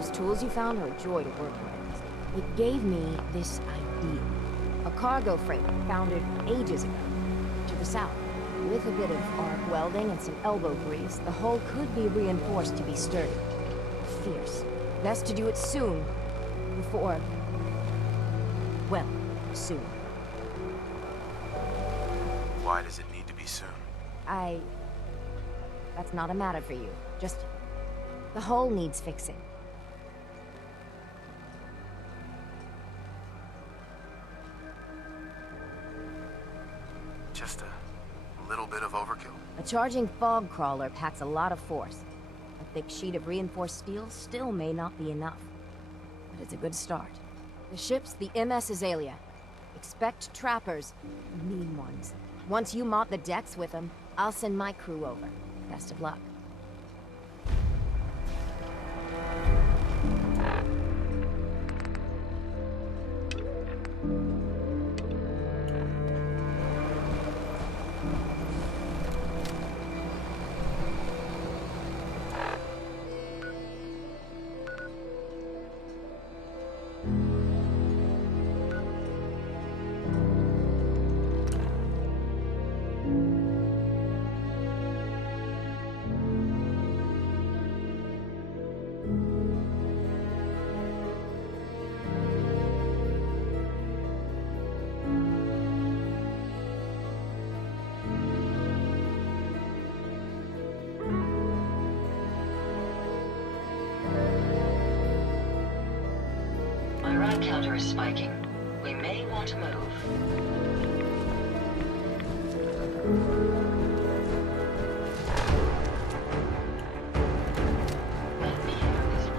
Those tools you found are a joy to work with. It gave me this idea. A cargo freighter founded ages ago, to the south. With a bit of arc welding and some elbow grease, the hull could be reinforced to be sturdy. Fierce. Best to do it soon. Before... well, soon. Why does it need to be soon? That's not a matter for you. Just... the hull needs fixing. Just a little bit of overkill. A charging fog crawler packs a lot of force. A thick sheet of reinforced steel still may not be enough. But it's a good start. The ship's the MS Azalea. Expect trappers. Mean ones. Once you mop the decks with them, I'll send my crew over. Best of luck. My ride counter is spiking. We may want to move. Let me have this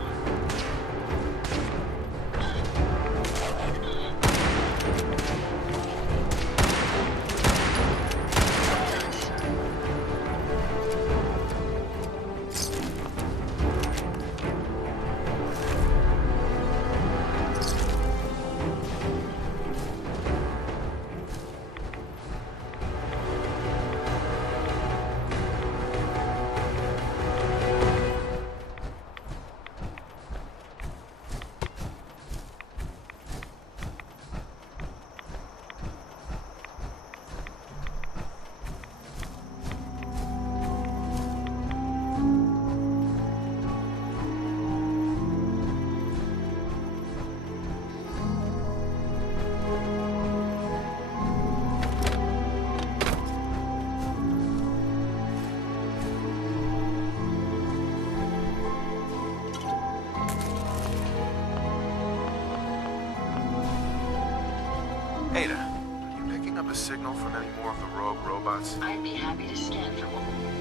Ada, are you picking up a signal from any more of the rogue robots? I'd be happy to scan for one.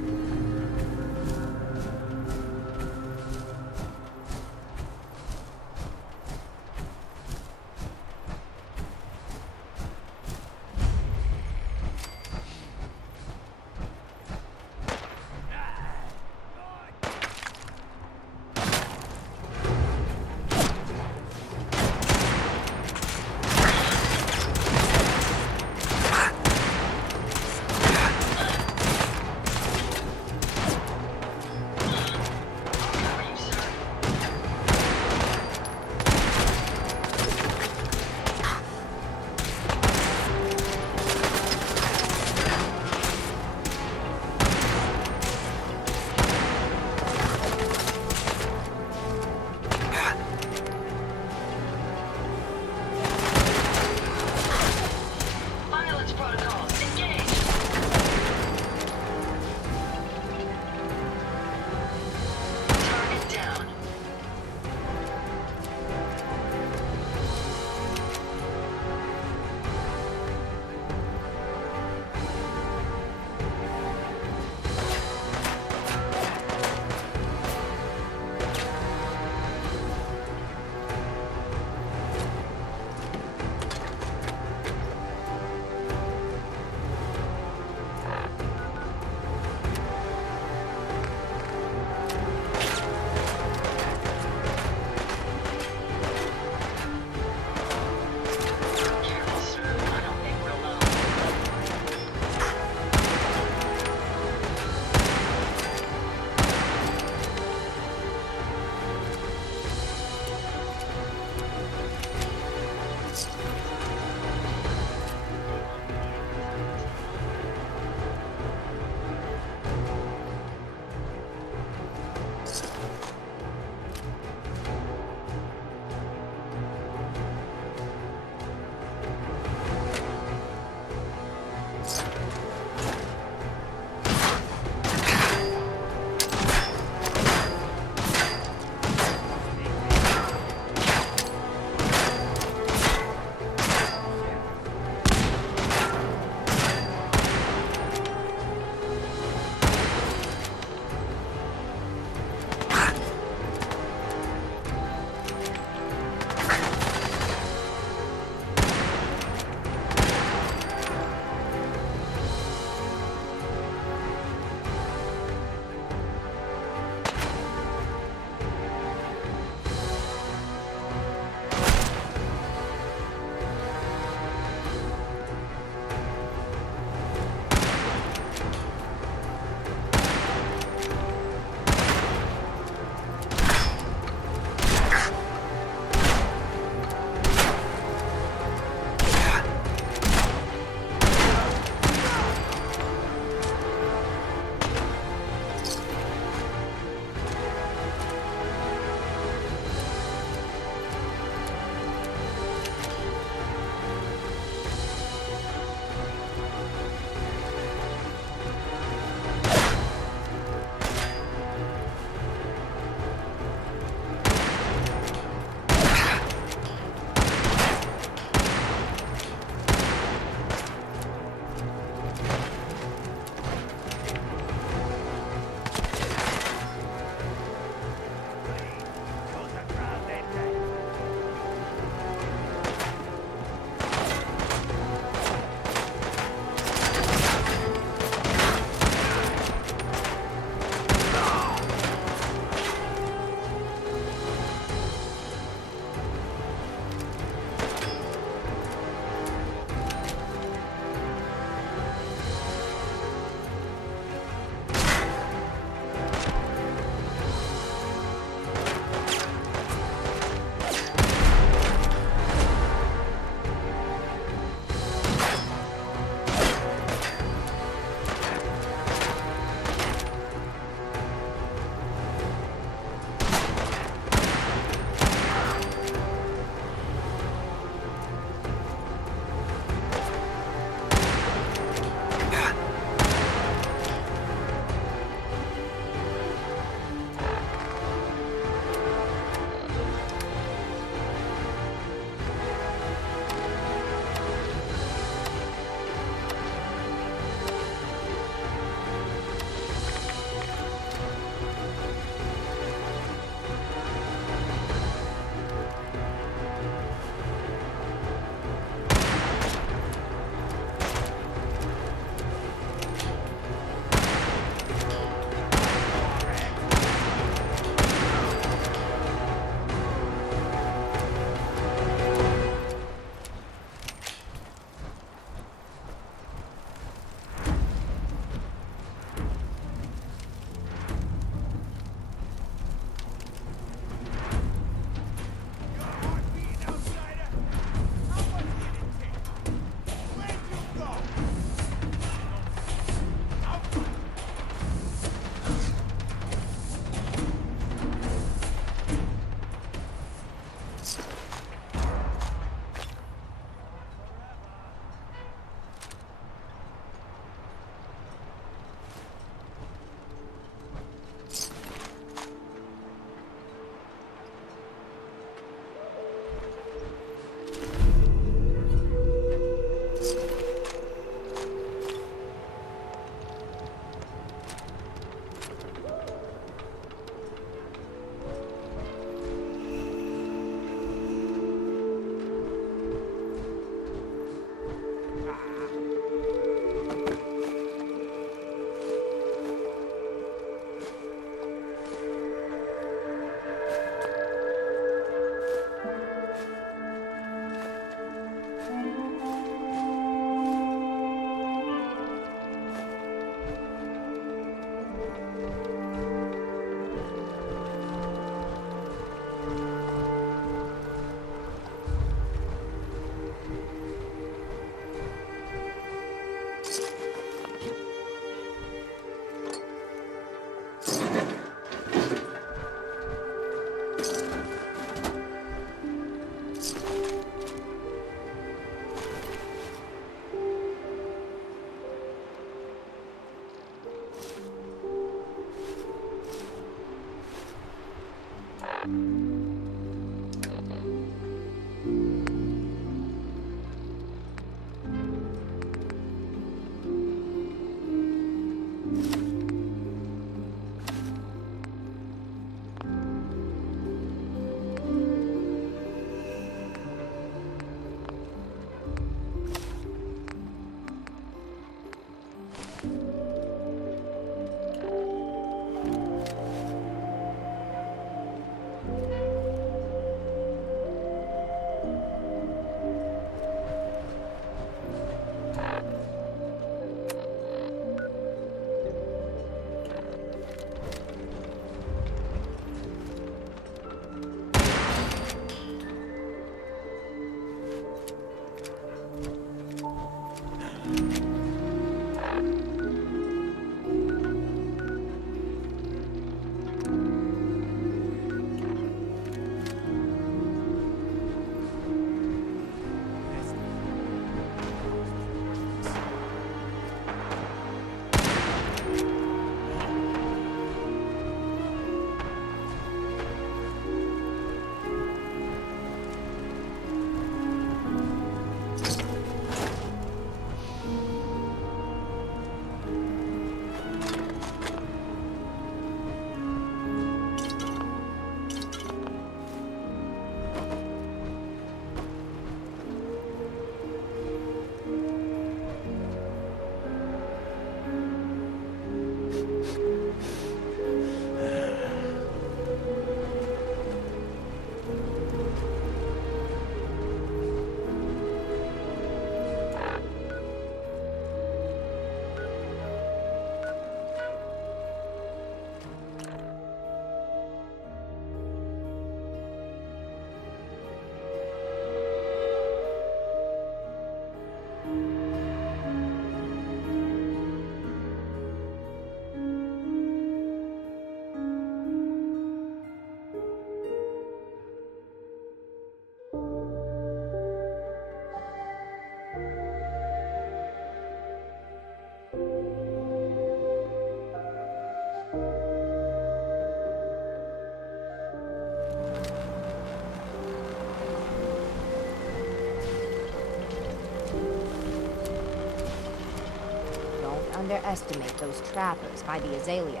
underestimate those trappers by the Azalea.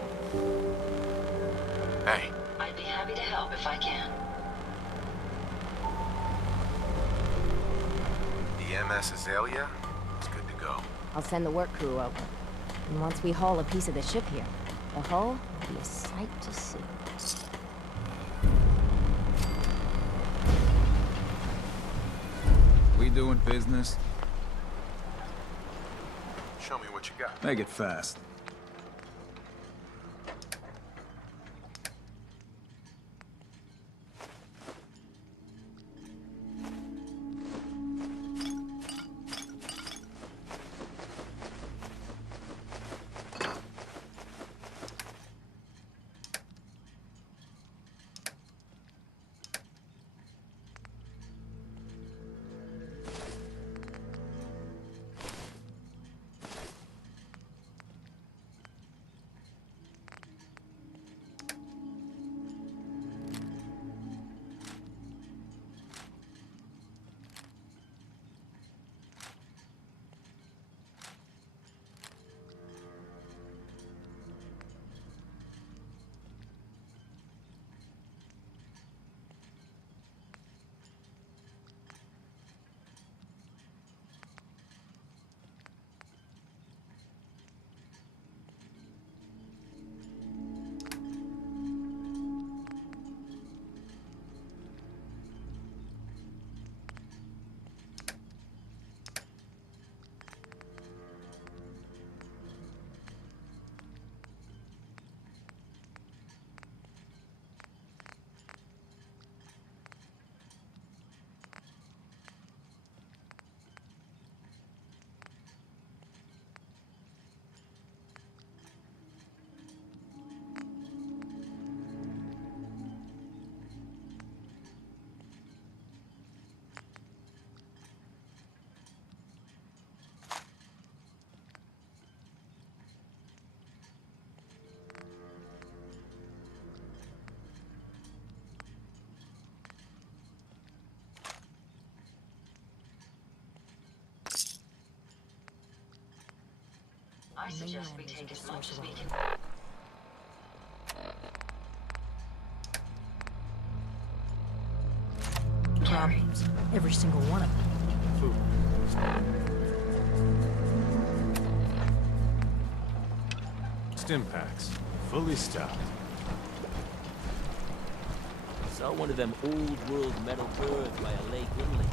Hey, I'd be happy to help if I can. the MS Azalea is good to go. I'll send the work crew over. And once we haul a piece of the ship here, the hull will be a sight to see. We doing business? Show me what you got. Make it fast. I suggest we mainland take is as a much source as of we all. can. Problems. Every single one of them. Food. Stim packs, fully stocked. Saw one of them old world metal birds by a lake inlet.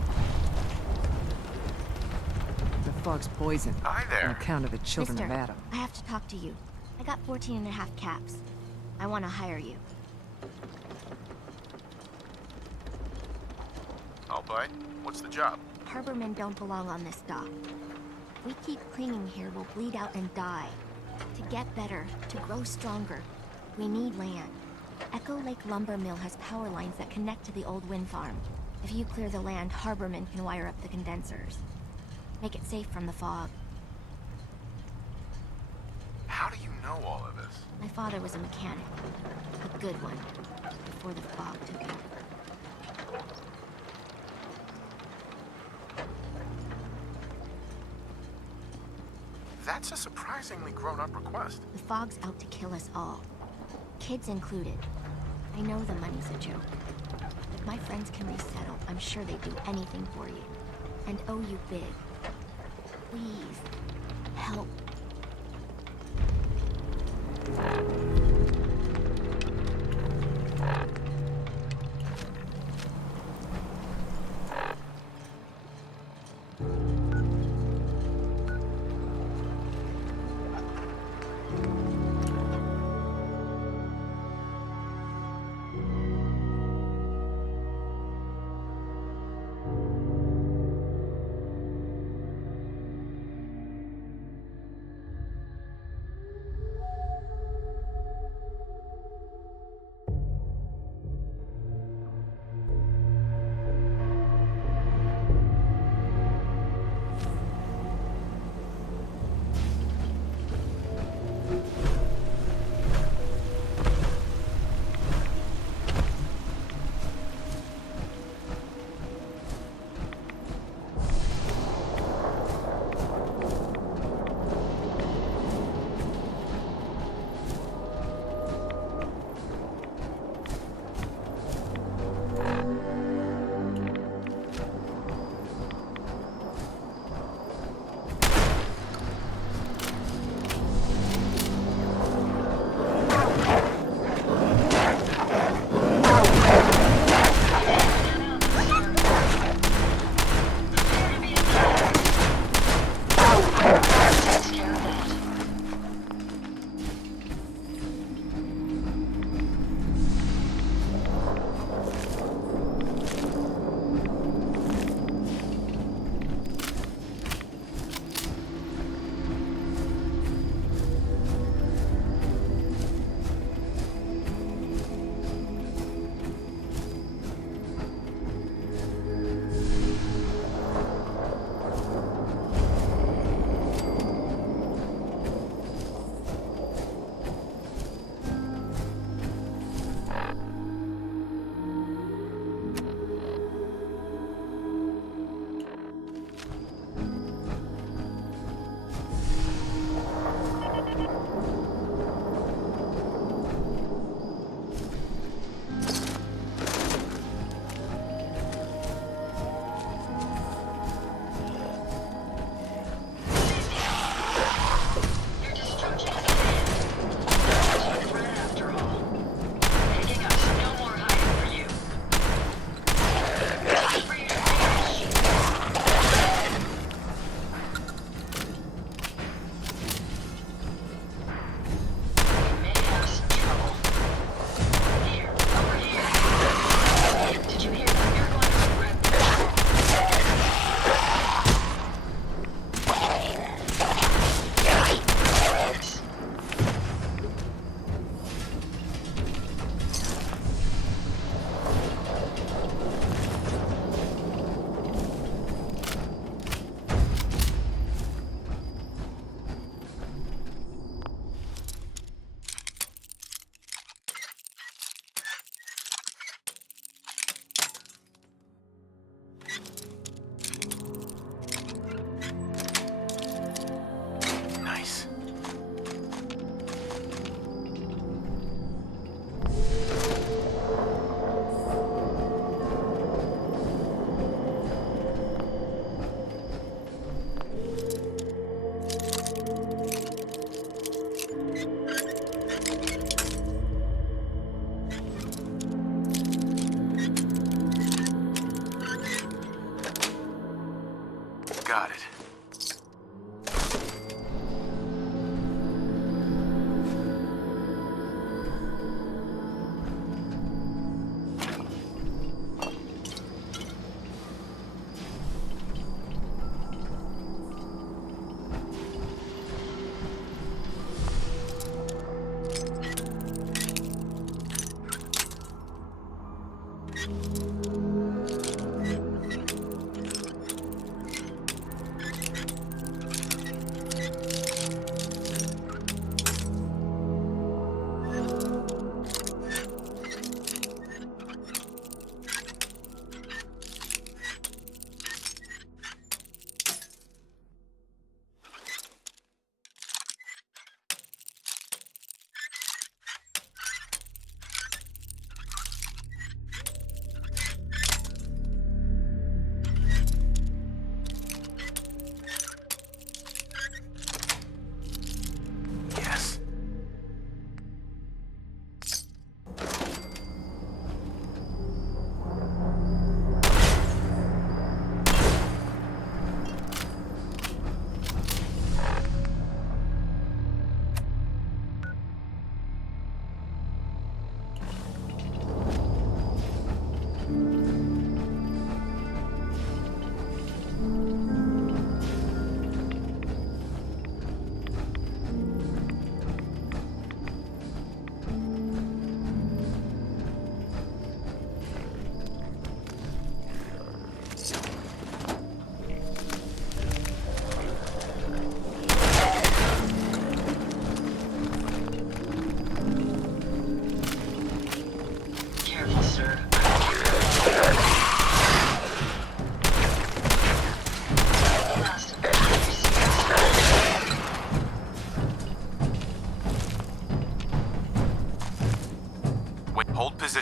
The fog's poison. Hi On there. account of the children Mister, of Adam. I have to talk to you. I got 14 and a half caps. I want to hire you. I'll bite. What's the job? Harbormen don't belong on this dock. If we keep clinging here, we'll bleed out and die. To get better, to grow stronger, we need land. Echo Lake Lumber Mill has power lines that connect to the old wind farm. If you clear the land, Harbormen can wire up the condensers. Make it safe from the fog. How do you know all of this? My father was a mechanic. A good one. Before the fog took him. That's a surprisingly grown-up request. The fog's out to kill us all. Kids included. I know the money's a joke. If my friends can resettle, I'm sure they'd do anything for you. And owe you big. Please, help.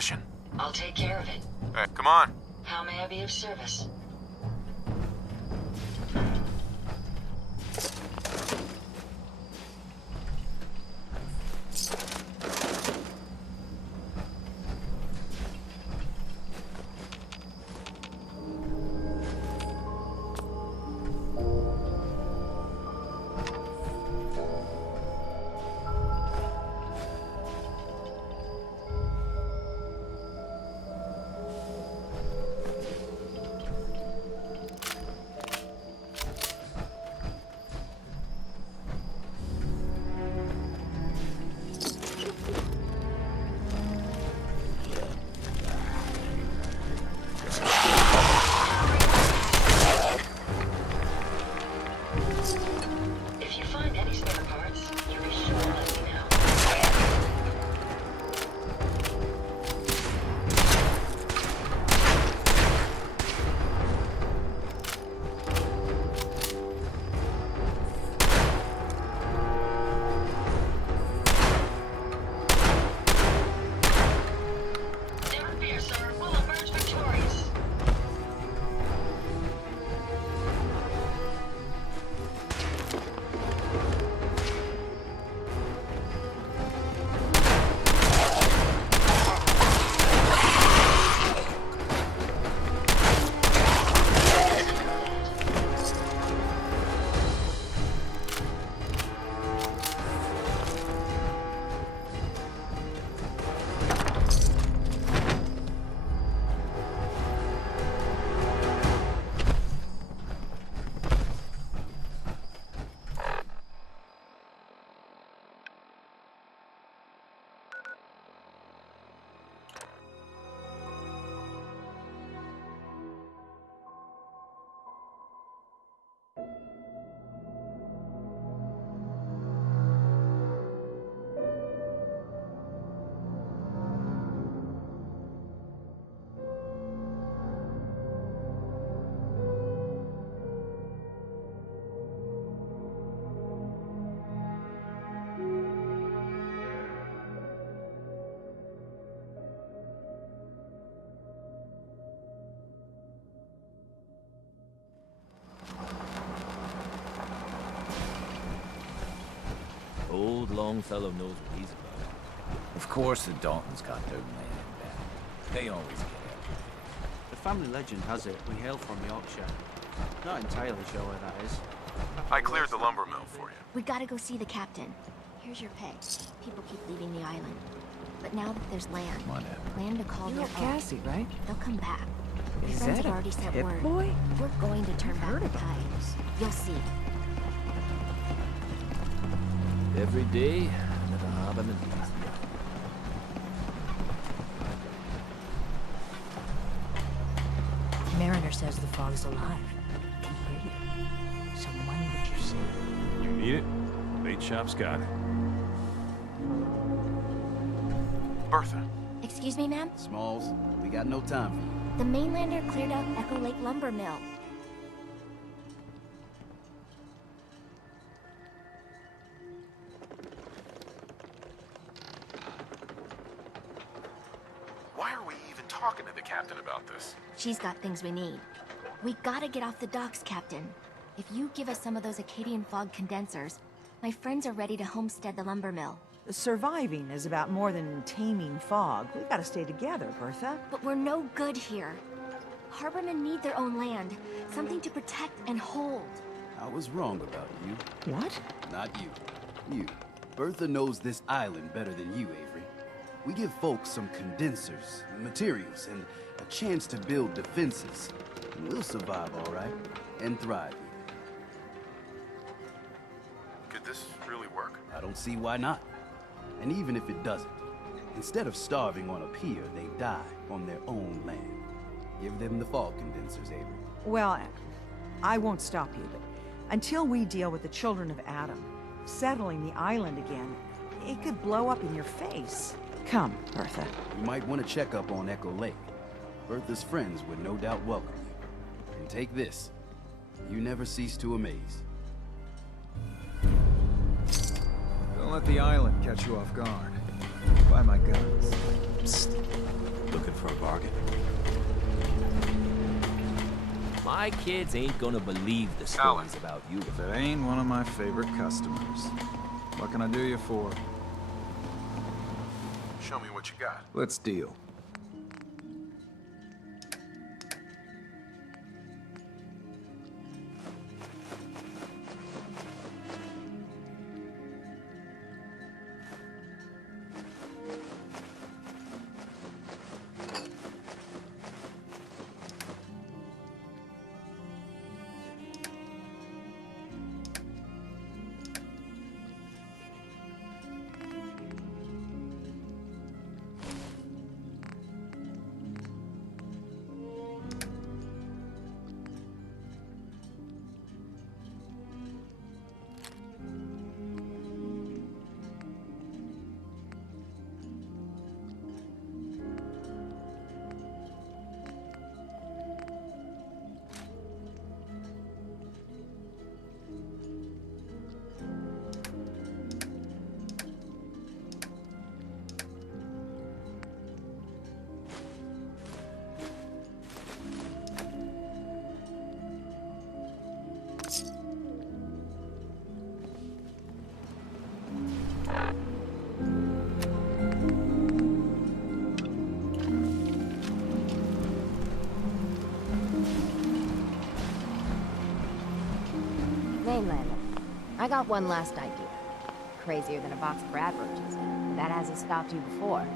mission. I'll take care of it. Hey, come on. How may I be of service? If you find any spare parts, you be sure to let me know. Never fear, sir. We'll emerge victorious. Old Longfellow knows what he's about. Of course the Daltons got their land back. They always get it. The family legend has it we hail from Yorkshire. Not entirely sure where that is. I cleared the lumber mill for you. We gotta go see the captain. Here's your pay. People keep leaving the island. But now that there's land, Whatever. land to call You their know own, Cassie, right? they'll come back. Your Is friends that have a already sent Pip word. boy? We're going to turn back the tides. You'll see. Every day, another harbor than easy. Mariner says the fog's alive. I can hear you. So when would you see? You need it? Bait shop's got it. Bertha, Excuse me, ma'am? Smalls, we got no time for you. The mainlander cleared out Echo Lake Lumber Mill. why are we even talking to the captain about this? She's got things we need. We gotta get off the docks, Captain. If you give us some of those Acadian fog condensers, my friends are ready to homestead the lumber mill. Surviving is about more than taming fog. We've got to stay together, Bertha. But we're no good here. Harbormen need their own land, something to protect and hold. I was wrong about you. What? Not you. You. Bertha knows this island better than you, Avery. We give folks some condensers, materials, and a chance to build defenses. And we'll survive all right, and thrive here. Could this really work? I don't see why not. And even if it doesn't, instead of starving on a pier, they die on their own land. Give them the fog condensers, Avery. Well, I won't stop you, but until we deal with the children of Adam, settling the island again, it could blow up in your face. Come, Bertha. You might want to check up on Echo Lake. Bertha's friends would no doubt welcome you. And take this. You never cease to amaze. Don't let the island catch you off guard. Buy my guns. Psst. Looking for a bargain? My kids ain't gonna believe the Alan. stories about you. If it ain't one of my favorite customers. What can I do you for? Show me what you got. Let's deal. Mainlander. I got one last idea. Crazier than a box of rat roaches. That hasn't stopped you before.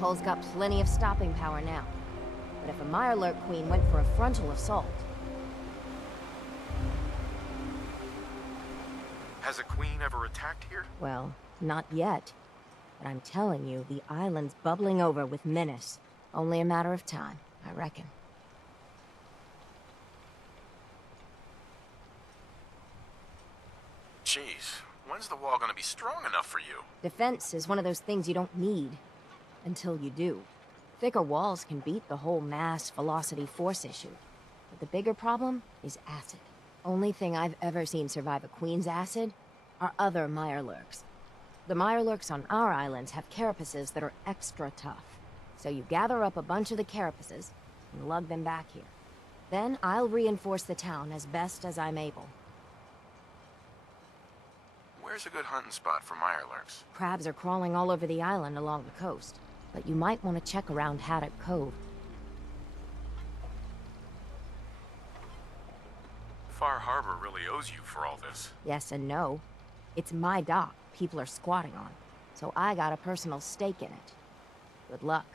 Hull's got plenty of stopping power now. But if a Mirelurk queen went for a frontal assault... Has a queen ever attacked here? Well, not yet. But I'm telling you, the island's bubbling over with menace. Only a matter of time, I reckon. Jeez, when's the wall gonna be strong enough for you? Defense is one of those things you don't need. Until you do. Thicker walls can beat the whole mass velocity force issue. But the bigger problem is acid. Only thing I've ever seen survive a queen's acid are other Mirelurks. The Mirelurks on our islands have carapaces that are extra tough. So you gather up a bunch of the carapaces and lug them back here. Then I'll reinforce the town as best as I'm able. Where's a good hunting spot for Mirelurks? Crabs are crawling all over the island along the coast, but you might want to check around Haddock Cove. Far Harbor really owes you for all this. Yes and no. It's my dock people are squatting on, so I got a personal stake in it. Good luck.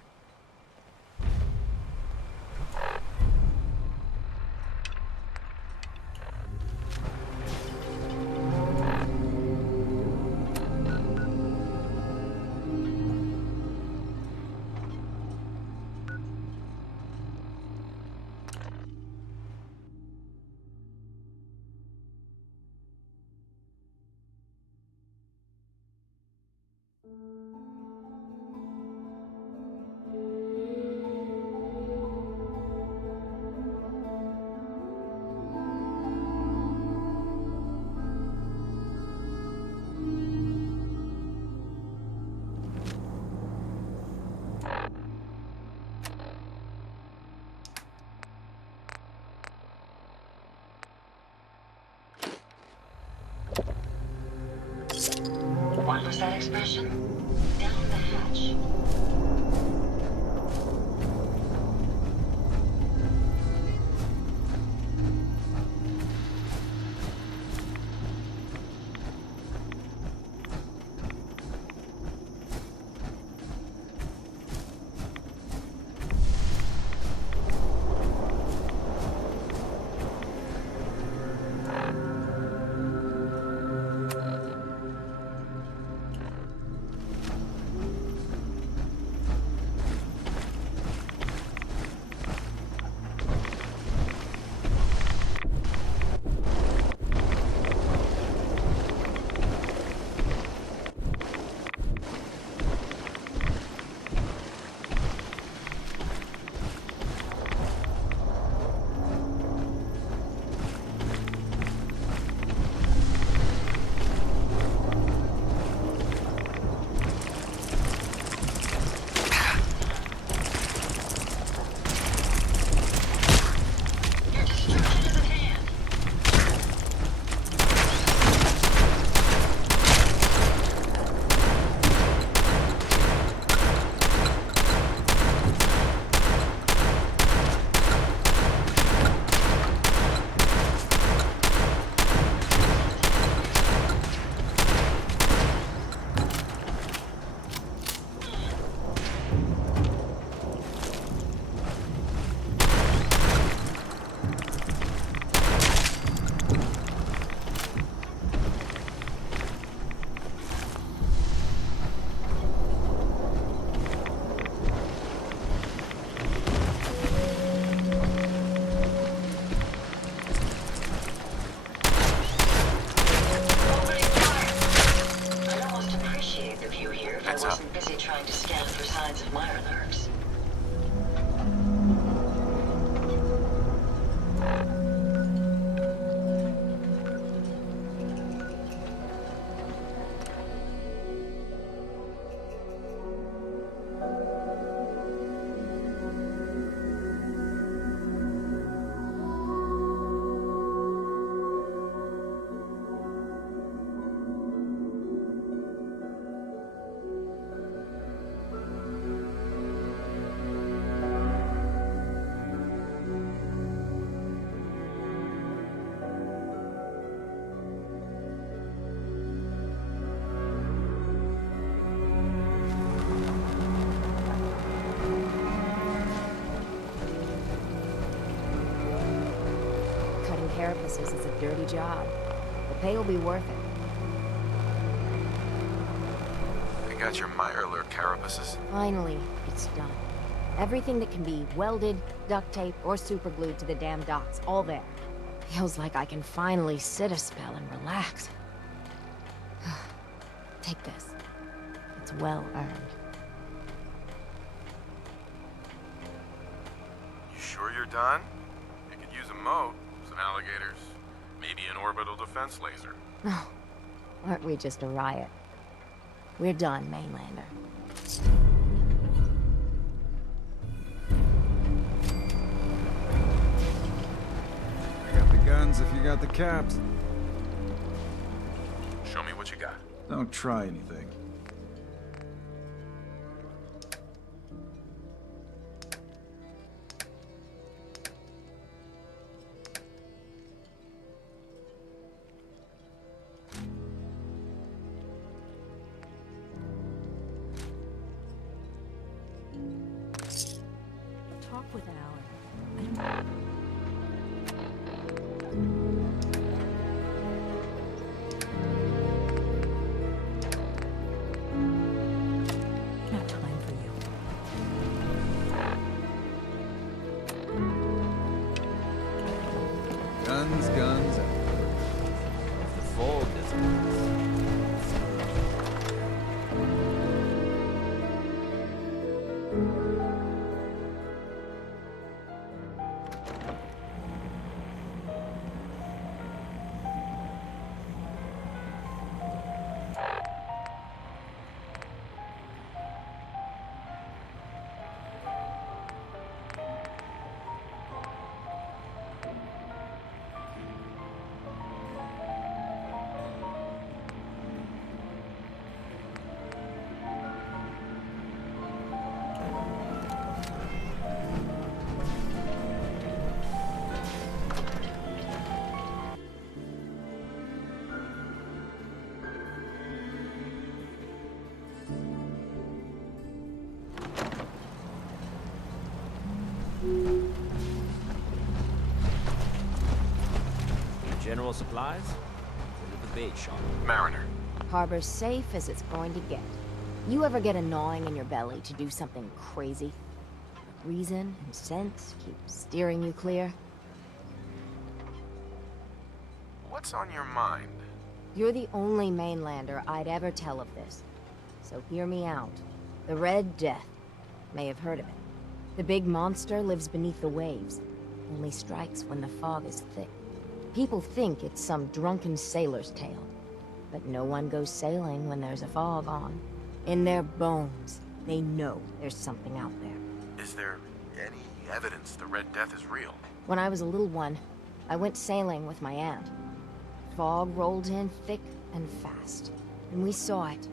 What was that expression? Down the hatch. trying to scan for signs of Mirelurks. Cutting carapaces is a dirty job. The pay will be worth it. You got your Mirelurk carapaces? Finally, it's done. Everything that can be welded, duct taped, or superglued to the damn docks, all there. Feels like I can finally sit a spell and relax. Take this. It's well earned. You sure you're done? You could use a moat, some alligators, maybe an orbital defense laser. Oh, aren't we just a riot? We're done, Mainlander. I got the guns if you got the caps. Show me what you got. Don't try anything. Talk with Alan. I have time for you. Guns, guns, If the fog doesn't general supplies? Or to the bait shop? Mariner. Harbor's safe as it's going to get. You ever get a gnawing in your belly to do something crazy? But reason and sense keep steering you clear? What's on your mind? You're the only mainlander I'd ever tell of this. So hear me out. The Red Death. May have heard of it. The big monster lives beneath the waves. Only strikes when the fog is thick. People think it's some drunken sailor's tale. But no one goes sailing when there's a fog on. In their bones, they know there's something out there. Is there any evidence the Red Death is real? When I was a little one, I went sailing with my aunt. Fog rolled in thick and fast, and we saw it.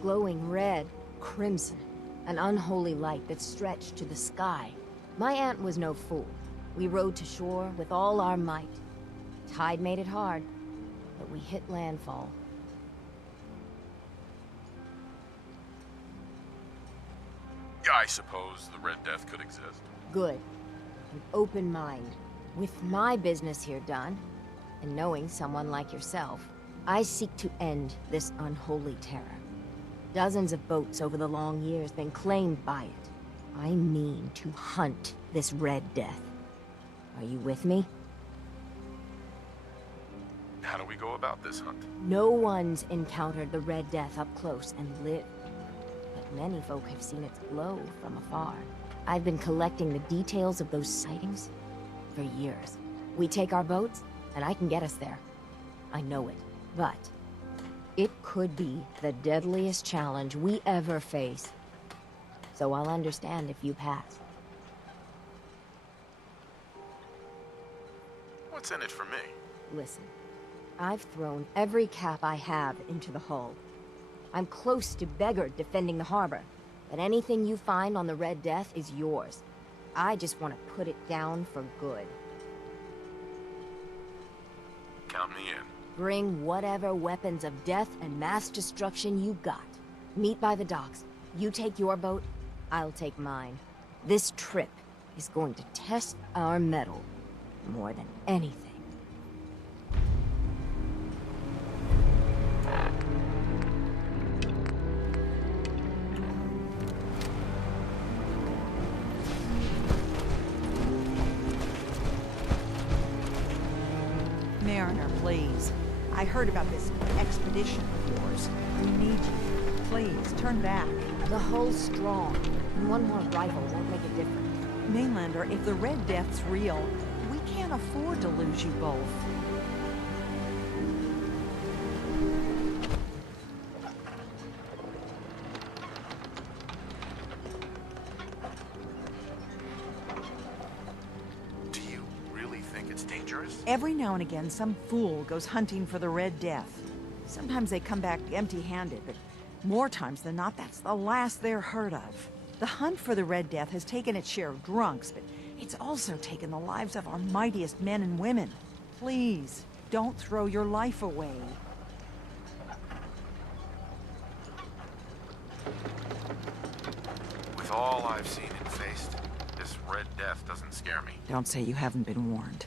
Glowing red, crimson, an unholy light that stretched to the sky. My aunt was no fool. We rowed to shore with all our might. Tide made it hard, but we hit landfall. Yeah, I suppose the Red Death could exist. Good. An open mind. With my business here done, and knowing someone like yourself, I seek to end this unholy terror. Dozens of boats over the long years been claimed by it. I mean to hunt this Red Death. Are you with me? How do we go about this hunt? No one's encountered the Red Death up close and lived. But Many folk have seen its glow from afar. I've been collecting the details of those sightings for years. We take our boats, and I can get us there. I know it, but it could be the deadliest challenge we ever face. So I'll understand if you pass. What's in it for me? Listen, I've thrown every cap I have into the hull. I'm close to beggared defending the harbor, but anything you find on the Red Death is yours. I just want to put it down for good. Count me in. Bring whatever weapons of death and mass destruction you got. Meet by the docks. You take your boat, I'll take mine. This trip is going to test our mettle more than anything. Mariner, please. I heard about this expedition of yours. We need you. Please, turn back. The hull's strong. One more rifle won't make a difference. Mainlander, if the Red Death's real, we can't afford to lose you both. Do you really think it's dangerous? Every now and again, some fool goes hunting for the Red Death. Sometimes they come back empty-handed, but more times than not, that's the last they're heard of. The hunt for the Red Death has taken its share of drunks, but it's also taken the lives of our mightiest men and women. Please, don't throw your life away. With all I've seen and faced, this Red Death doesn't scare me. Don't say you haven't been warned.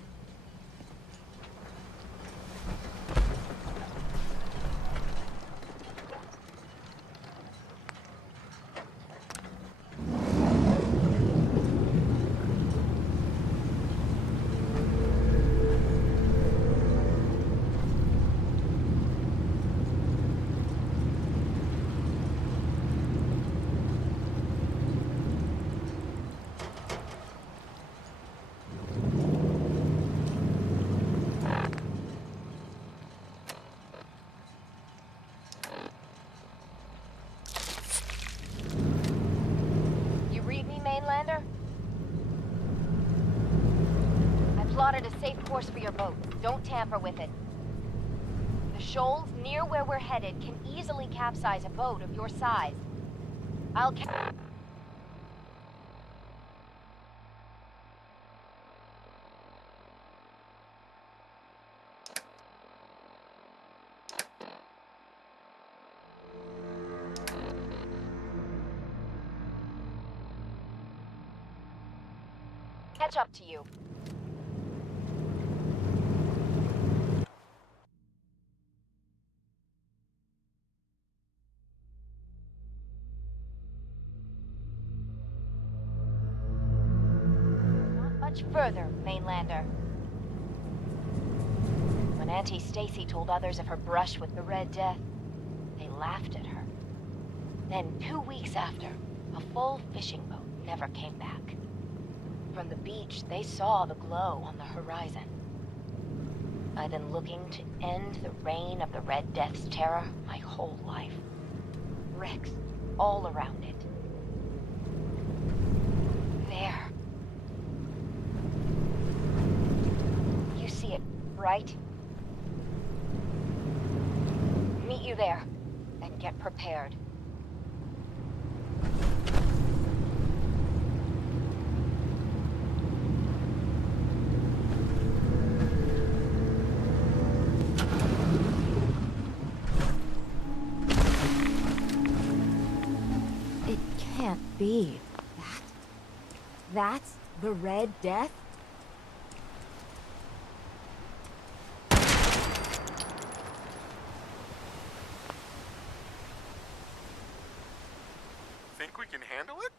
Mainlander? I plotted a safe course for your boat. Don't tamper with it. The shoals near where we're headed can easily capsize a boat of your size. I'll catch up to you. Not much further, Mainlander. When Auntie Stacy told others of her brush with the Red Death, they laughed at her. Then 2 weeks after, a full fishing boat never came back. From the beach, they saw the glow on the horizon. I've been looking to end the reign of the Red Death's terror my whole life. Wrecks all around it. There. You see it, right? Meet you there, and get prepared. Can't be. That's the Red Death? Think we can handle it?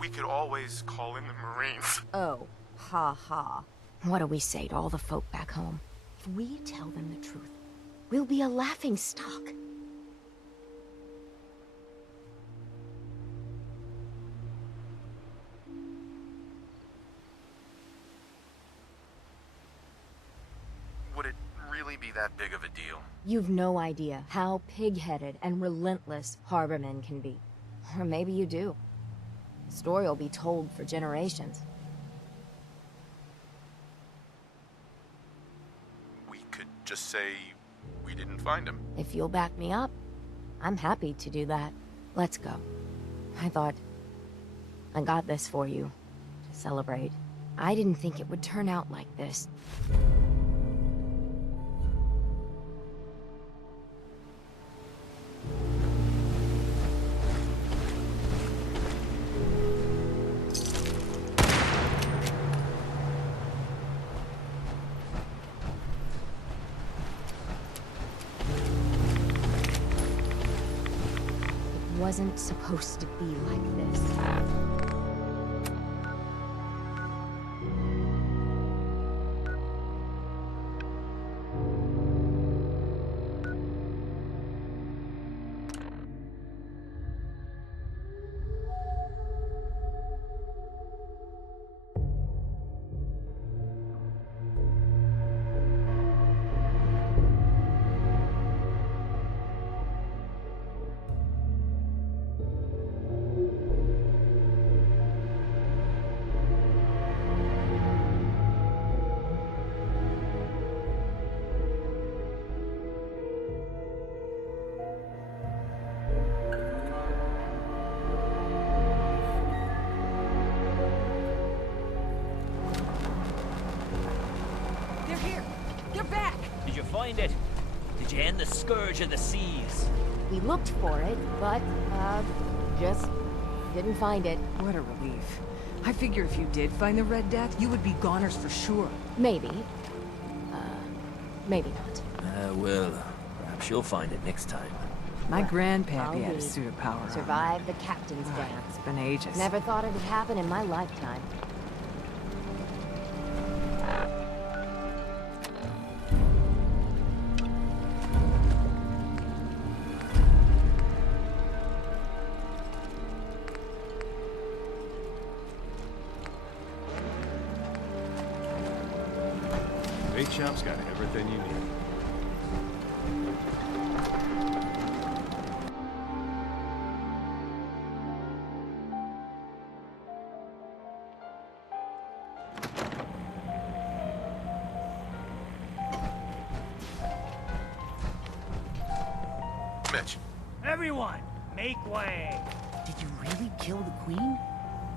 We could always call in the Marines. Oh, ha ha. What do we say to all the folk back home? If we tell them the truth, we'll be a laughing stock. that big of a deal. You've no idea how pig-headed and relentless harbormen can be. Or maybe you do. The story will be told for generations. We could just say we didn't find him. If you'll back me up, I'm happy to do that. Let's go. I thought I got this for you to celebrate. I didn't think it would turn out like this. It wasn't supposed to be like this. Did you find it? Did you end the scourge of the seas? We looked for it, but, just didn't find it. What a relief. I figure if you did find the Red Death, you would be goners for sure. Maybe. Maybe not. Well, perhaps you'll find it next time. My Well, grandpappy I'll had a be- suit of power on. Survive the captain's Ah, dance. It's been ages. Never thought it'd happen in my lifetime. Bait shop's got everything you need. Mitch, Everyone, make way. Did you really kill the queen?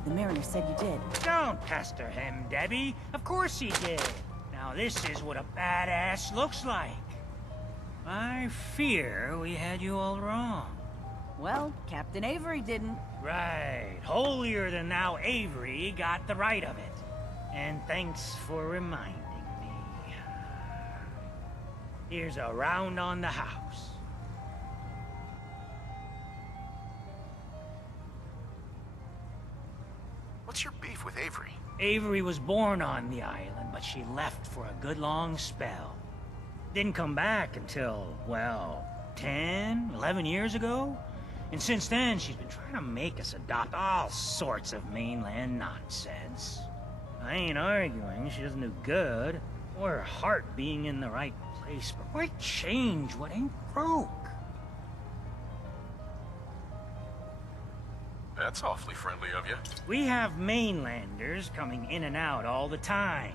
The mariner said you did. Don't pester him, Debbie. Of course he did. Now this is what a badass looks like. I fear we had you all wrong. Well, Captain Avery didn't. Right. Holier than thou Avery got the right of it. And thanks for reminding me. Here's a round on the house. what's your beef with Avery? Avery was born on the island, but she left for a good long spell. Didn't come back until, well, 10, 11 years ago? And since then, she's been trying to make us adopt all sorts of mainland nonsense. I ain't arguing she doesn't do good, or her heart being in the right place, but why change what ain't broke? That's awfully friendly of you. We have mainlanders coming in and out all the time.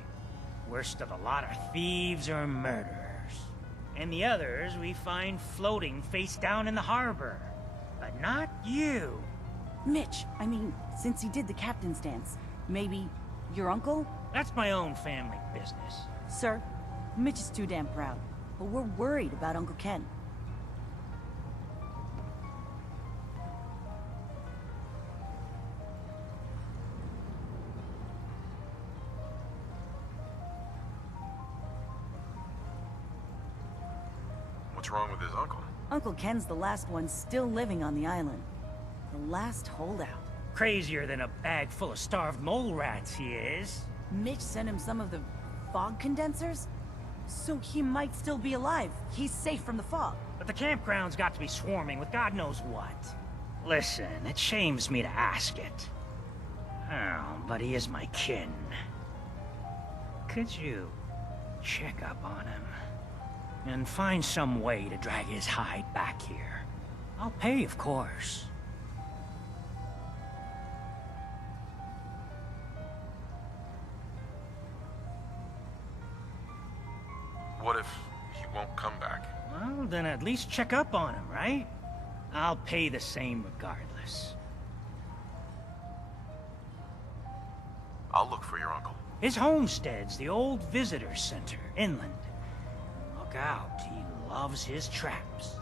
Worst of a lot are thieves or murderers. And the others we find floating face down in the harbor. But not you. Mitch, I mean, since he did the captain's dance, maybe your uncle? That's my own family business. Sir, Mitch is too damn proud, but we're worried about Uncle Ken. What's wrong with his uncle? Uncle Ken's the last one still living on the island. The last holdout. Crazier than a bag full of starved mole rats, he is. Mitch sent him some of the fog condensers? So he might still be alive. He's safe from the fog. But the campground's got to be swarming with God knows what. Listen, it shames me to ask it. Oh, but he is my kin. Could you check up on him? and find some way to drag his hide back here. I'll pay, of course. What if he won't come back? Well, then at least check up on him, right? I'll pay the same regardless. I'll look for your uncle. His homestead's the old visitor center, inland. Look out, he loves his traps.